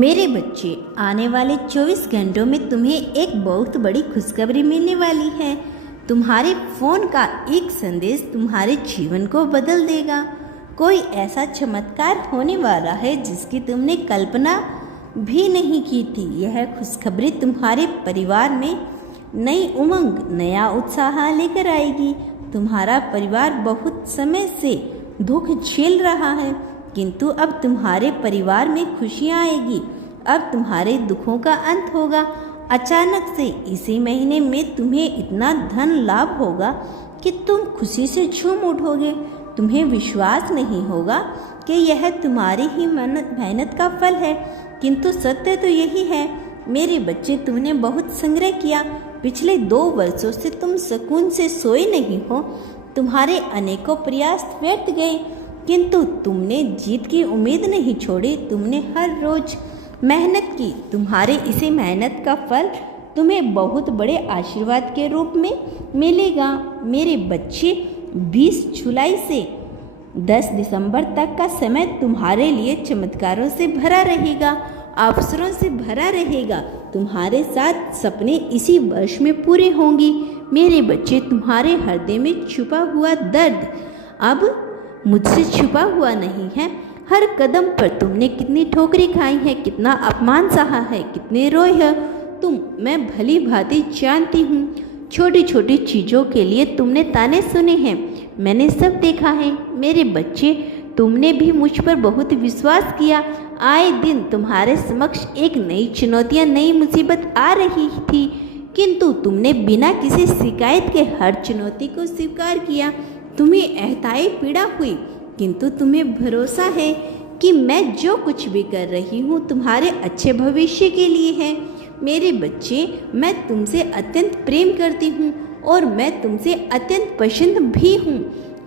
मेरे बच्चे, आने वाले 24 घंटों में तुम्हें एक बहुत बड़ी खुशखबरी मिलने वाली है। तुम्हारे फ़ोन का एक संदेश तुम्हारे जीवन को बदल देगा। कोई ऐसा चमत्कार होने वाला है जिसकी तुमने कल्पना भी नहीं की थी। यह खुशखबरी तुम्हारे परिवार में नई उमंग, नया उत्साह लेकर आएगी। तुम्हारा परिवार बहुत समय से दुख झेल रहा है, किंतु अब तुम्हारे परिवार में खुशियाँ आएगी। अब तुम्हारे दुखों का अंत होगा। अचानक से इसी महीने में तुम्हें इतना धन लाभ होगा कि तुम खुशी से झूम उठोगे। तुम्हें विश्वास नहीं होगा कि यह तुम्हारी ही मेहनत का फल है, किंतु सत्य तो यही है। मेरे बच्चे, तुमने बहुत संग्रह किया। पिछले 2 वर्षों से तुम सुकून से सोए नहीं हो। तुम्हारे अनेकों प्रयास व्यर्थ गए, किंतु तुमने जीत की उम्मीद नहीं छोड़ी। तुमने हर रोज मेहनत की। तुम्हारे इसी मेहनत का फल तुम्हें बहुत बड़े आशीर्वाद के रूप में मिलेगा। मेरे बच्चे, 20 जुलाई से 10 दिसंबर तक का समय तुम्हारे लिए चमत्कारों से भरा रहेगा, अवसरों से भरा रहेगा। तुम्हारे साथ सपने इसी वर्ष में पूरे होंगी। मेरे बच्चे, तुम्हारे हृदय में छुपा हुआ दर्द अब मुझसे छुपा हुआ नहीं है। हर कदम पर तुमने कितनी ठोकरें खाई हैं, कितना अपमान सहा है, कितने रोए हैं मैं भली भांति जानती हूँ। छोटी छोटी चीज़ों के लिए तुमने ताने सुने हैं, मैंने सब देखा है। मेरे बच्चे, तुमने भी मुझ पर बहुत विश्वास किया। आए दिन तुम्हारे समक्ष एक नई चुनौतियाँ, नई मुसीबत आ रही थी, किंतु तुमने बिना किसी शिकायत के हर चुनौती को स्वीकार किया। तुम्हें अहताई पीड़ा हुई, किंतु तुम्हें भरोसा है कि मैं जो कुछ भी कर रही हूँ तुम्हारे अच्छे भविष्य के लिए है। मेरे बच्चे, मैं तुमसे अत्यंत प्रेम करती हूँ और मैं तुमसे अत्यंत पसंद भी हूँ।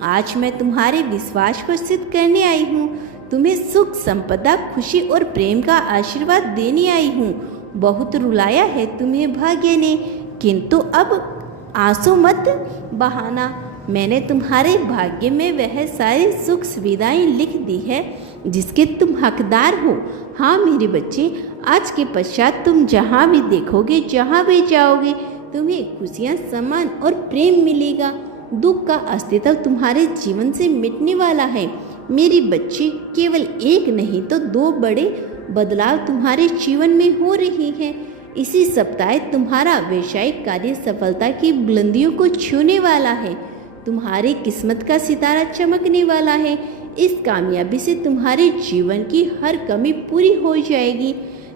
आज मैं तुम्हारे विश्वास को सिद्ध करने आई हूँ। तुम्हें सुख, संपदा, खुशी और प्रेम का आशीर्वाद देने आई हूँ। बहुत रुलाया है तुम्हें भाग्य ने, किंतु अब आंसू मत बहाना। मैंने तुम्हारे भाग्य में वह सारी सुख सुविधाएं लिख दी है जिसके तुम हकदार हो। हाँ मेरे बच्चे, आज के पश्चात तुम जहाँ भी देखोगे, जहाँ भी जाओगे, तुम्हें खुशियाँ, सम्मान और प्रेम मिलेगा। दुख का अस्तित्व तुम्हारे जीवन से मिटने वाला है। मेरे बच्चे, केवल एक नहीं तो 2 बड़े बदलाव तुम्हारे जीवन में हो रही हैं। इसी सप्ताह तुम्हारा व्यवसायिक कार्य सफलता की बुलंदियों को छूने वाला है। तुम्हारी किस्मत का सितारा चमकने वाला है। इस कामयाबी से तुम्हारे जीवन की हर कमी पूरी हो जाएगी।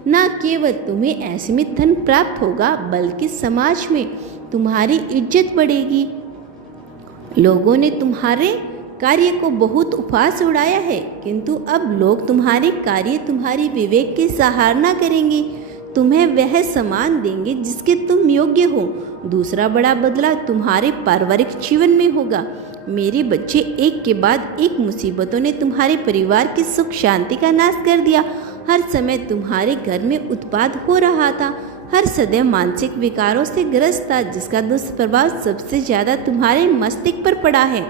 न केवल तुम्हें असीमित धन प्राप्त होगा, बल्कि समाज में तुम्हारी इज्जत बढ़ेगी। लोगों ने तुम्हारे कार्य को बहुत उपहास उड़ाया है, किंतु अब लोग तुम्हारे कार्य, तुम्हारी विवेक की सराहना करेंगे। तुम्हें वह सम्मान देंगे जिसके तुम योग्य हो। दूसरा बड़ा बदलाव तुम्हारे पारिवारिक जीवन में होगा। मेरे बच्चे, एक के बाद एक मुसीबतों ने तुम्हारे परिवार की सुख शांति का नाश कर दिया। हर समय तुम्हारे घर में उत्पात हो रहा था। हर सदैव मानसिक विकारों से ग्रस्त था, जिसका दुष्प्रभाव सबसे ज़्यादा तुम्हारे मस्तिष्क पर पड़ा है।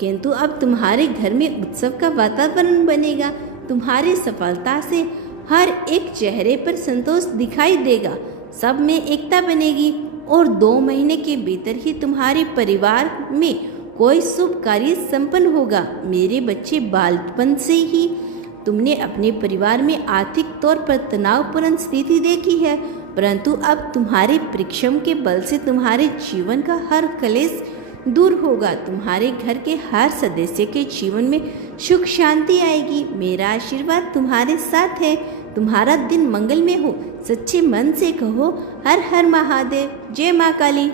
किंतु अब तुम्हारे घर में उत्सव का वातावरण बनेगा। तुम्हारी सफलता से हर एक चेहरे पर संतोष दिखाई देगा। सब में एकता बनेगी और 2 महीने के भीतर ही तुम्हारे परिवार में कोई शुभ कार्य संपन्न होगा। मेरे बच्चे, बालपन से ही तुमने अपने परिवार में आर्थिक तौर पर तनावपूर्ण स्थिति देखी है, परंतु अब तुम्हारे परिश्रम के बल से तुम्हारे जीवन का हर क्लेश दूर होगा। तुम्हारे घर के हर सदस्य के जीवन में सुख शांति आएगी। मेरा आशीर्वाद तुम्हारे साथ है। तुम्हारा दिन मंगलमय हो। सच्चे मन से कहो, हर हर महादेव, जय माँ काली।